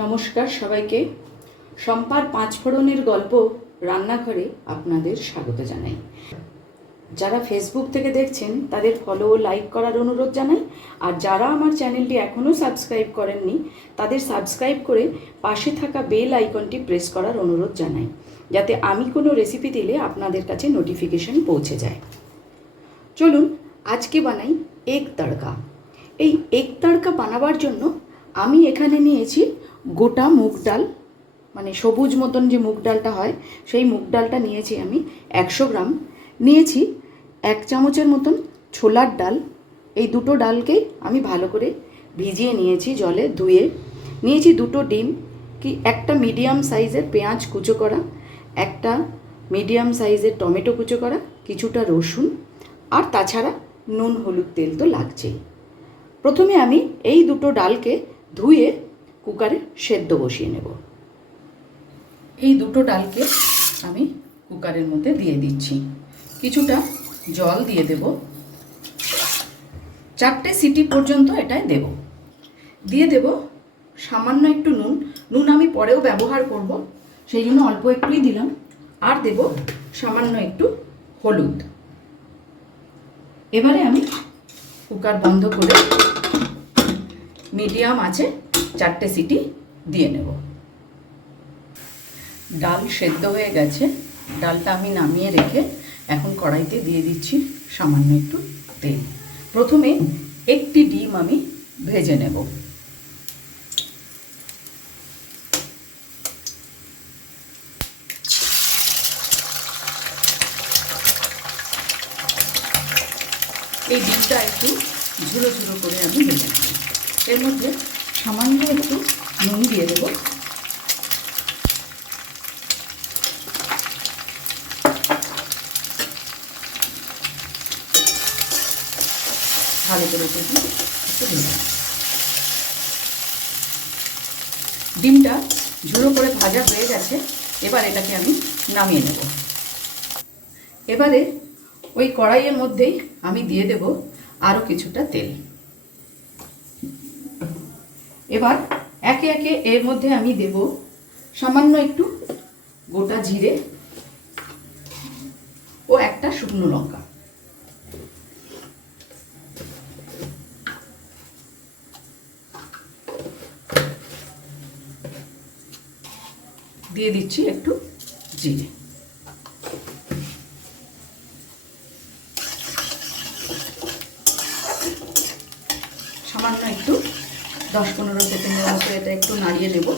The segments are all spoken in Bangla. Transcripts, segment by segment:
নমস্কার সবাইকে। সম্পার পাঁচফোড়নের গল্প রান্নাঘরে আপনাদের স্বাগত জানাই। যারা ফেসবুক থেকে দেখছেন, তাদের ফলো ও লাইক করার অনুরোধ জানাই। আর যারা আমার চ্যানেলটি এখনও সাবস্ক্রাইব করেননি, তাদের সাবস্ক্রাইব করে পাশে থাকা বেল আইকনটি প্রেস করার অনুরোধ জানাই, যাতে আমি কোনো রেসিপি দিলে আপনাদের কাছে নোটিফিকেশন পৌঁছে যায়। চলুন, আজকে বানাই এগ তড়কা। এই এগ তড়কা বানাবার জন্য আমি এখানে নিয়েছি গোটা মুগ ডাল মানে সবুজ মতন যে মুগ ডালটা হয়, সেই মুগ ডালটা নিয়েছি আমি একশো গ্রাম। নিয়েছি এক চামচের মতন ছোলার ডাল। এই দুটো ডালকেই আমি ভালো করে ভিজিয়ে নিয়েছি জলে ধুয়ে। নিয়েছি দুটো ডিম, কি একটা মিডিয়াম সাইজের পেঁয়াজ কুচো করা, একটা মিডিয়াম সাইজের টমেটো কুচো করা, কিছুটা রসুন, আর তাছাড়া নুন হলুদ তেল তো লাগছেই। প্রথমে আমি এই দুটো ডালকে ধুয়ে কুকারে সেদ্ধ বসিয়ে নেব। এই দুটো ডালকে আমি কুকারের মধ্যে দিয়ে দিচ্ছি। কিছুটা জল দিয়ে দেব। চারটে সিটি পর্যন্ত এটায় দেব। দিয়ে দেব সামান্য একটু নুন। নুন আমি পরেও ব্যবহার করব, সেই জন্য অল্প একটুই দিলাম। আর দেব সামান্য একটু হলুদ। এবারে আমি কুকার বন্ধ করে মিডিয়াম আছে চারটে সিটি দিয়ে নেব। ডাল সেদ্ধ হয়ে গেছে। ডালটা আমি নামিয়ে রেখে এখন কড়াইতে দিয়ে দিচ্ছি সামান্য একটু তেল। প্রথমে একটি ডিম আমি ভেজে নেব। এই ডিমটা একটু ঝুড়ো ঝুড়ো করে আমি ভেজে নেব। এর মধ্যে সামান্য একটু নুন দিয়ে দেবো। ভালো করে ডিমটা ঝুড়ো করে ভাজা হয়ে গেছে, এবার এটাকে আমি নামিয়ে নেব। এবারে ওই কড়াইয়ের মধ্যেই আমি দিয়ে দেব আরও কিছুটা তেল। এবার একে একে এর মধ্যে আমি দেব সামান্য একটু গোটা জিরে ও একটা শুকনো লঙ্কা। দিয়ে দিচ্ছি একটু জিরে সামান্য একটু দশ পনেরো সেকেন্ডের মতো এটা একটু নাড়িয়ে নেব।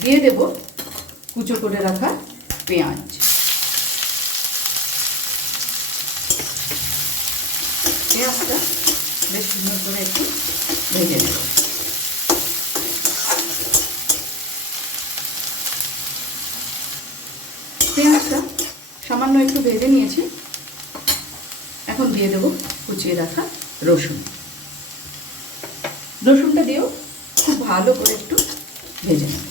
দিয়ে দেব কুচো করে রাখা পেঁয়াজ। পেঁয়াজটা বেশ সুন্দর করে একটু ভেজে নেব। পেঁয়াজটা সামান্য একটু ভেজে নিয়েছি। এখন দিয়ে দেবো কুচিয়ে রাখা রসুন। রসুনটা দিয়েও খুব ভালো করে একটু ভেজে নেব।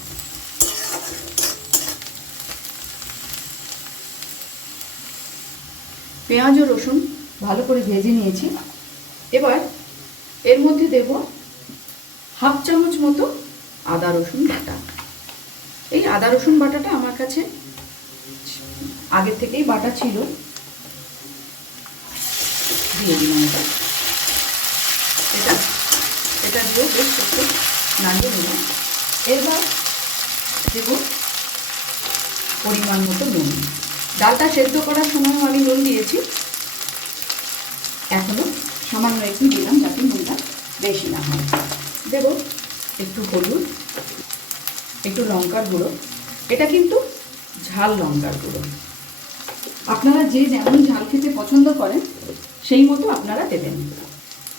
পেঁয়াজ ও রসুন ভালো করে ভেজে নিয়েছি। এবার এর মধ্যে দেব হাফ চামচ মতো আদা রসুন বাটা। এই আদা রসুন বাটাটা আমার কাছে আগে থেকেই বাটা ছিল। দিয়ে দিলাম এটা এটা এটা দিয়েও বেশ একটু নাড়িয়ে নিলাম এবার দেব পরিমাণ মতো নুন। ডালটা সেদ্ধ করার সময় আমি নুন দিয়েছি। এখনও সামান্য একটু দিলাম যাতে নুনটা বেশি না হয়। দেব একটু হলুদ, একটু লঙ্কার গুঁড়ো। এটা কিন্তু ঝাল লঙ্কার গুঁড়ো। আপনারা যে যেমন ঝাল খেতে পছন্দ করেন সেই মতো আপনারা দেবেন।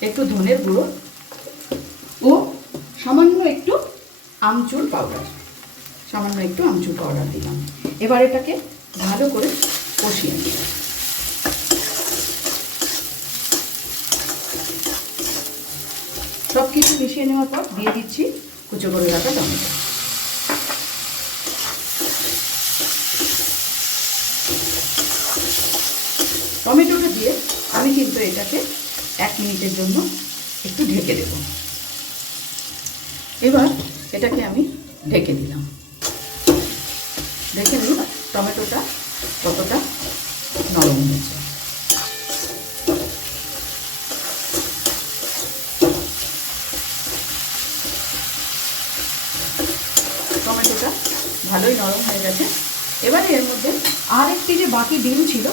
একটু ধনের গুঁড়ো ও সামান্য একটু আমচুর পাউডার সামান্য একটু আমচুর পাউডার দিলাম। এবার এটাকে ভালো করে কষিয়ে নিলাম সব কিছু মিশিয়ে নেওয়ার পর দিয়ে দিচ্ছি কুচো করে রাখা টমেটো। টমেটোটা দিয়ে আমি কিন্তু এটাকে এক মিনিটের জন্য একটু ঢেকে দেব। এবার এটাকে আমি ঢেকে দিলাম। দেখে নিন টমেটোটা কতটা নরম হয়েছে। টমেটোটা ভালোই নরম হয়ে গেছে। এবারে এর মধ্যে আর একটি যে বাকি ডিম ছিল,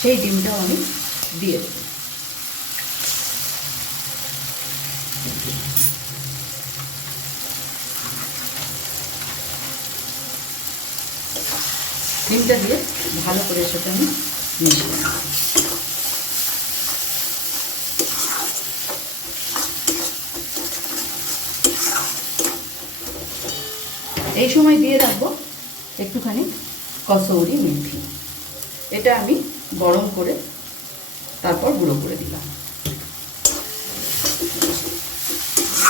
সেই ডিমটাও আমি দিয়ে দেবো। ডিমটা দিয়ে ভালো করে সাথে আমি মিশিয়ে নেব। এই সময় দিয়ে রাখব একটুখানি কসৌরি মেথি। এটা আমি গরম করে তারপর গুঁড়ো করে দিলাম।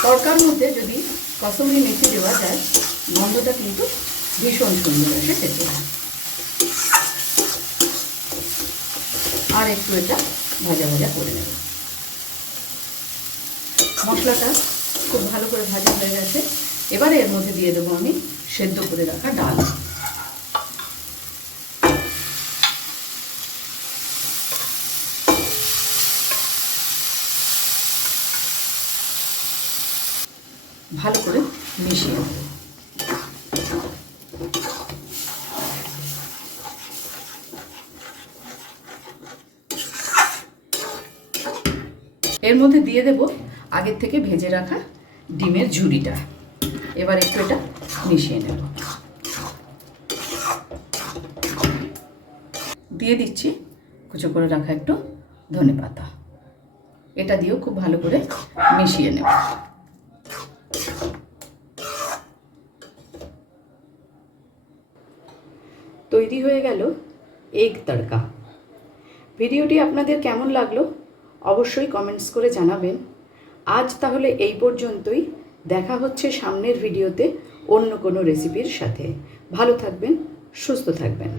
তরকার মধ্যে যদি কসৌরি মেথি দেওয়া যায়, গন্ধটা কিন্তু ভীষণ সুন্দর আসে খেতে আর একটু এটা ভাজা ভাজা করে নেব। মশলাটা খুব ভালো করে ভাজা হয়ে গেছে। এবারে এর মধ্যে দিয়ে দেবো আমি সেদ্ধ করে রাখা ডাল। ভালো করে মিশিয়ে নেব। এর মধ্যে দিয়ে দেব আগের থেকে ভেজে রাখা ডিমের ঝুড়িটা। এবার একটু এটা মিশিয়ে নেব। দিয়ে দিচ্ছি কুচো করে রাখা একটু ধনে পাতা এটা দিয়েও খুব ভালো করে মিশিয়ে নেব। তৈরি হয়ে গেল এগ তড়কা। ভিডিওটি আপনাদের কেমন লাগল অবশ্যই কমেন্টস করে জানাবেন। আজ তাহলে এই পর্যন্তই। দেখা হচ্ছে সামনের ভিডিওতে অন্য কোনো রেসিপির সাথে। ভালো থাকবেন, সুস্থ থাকবেন।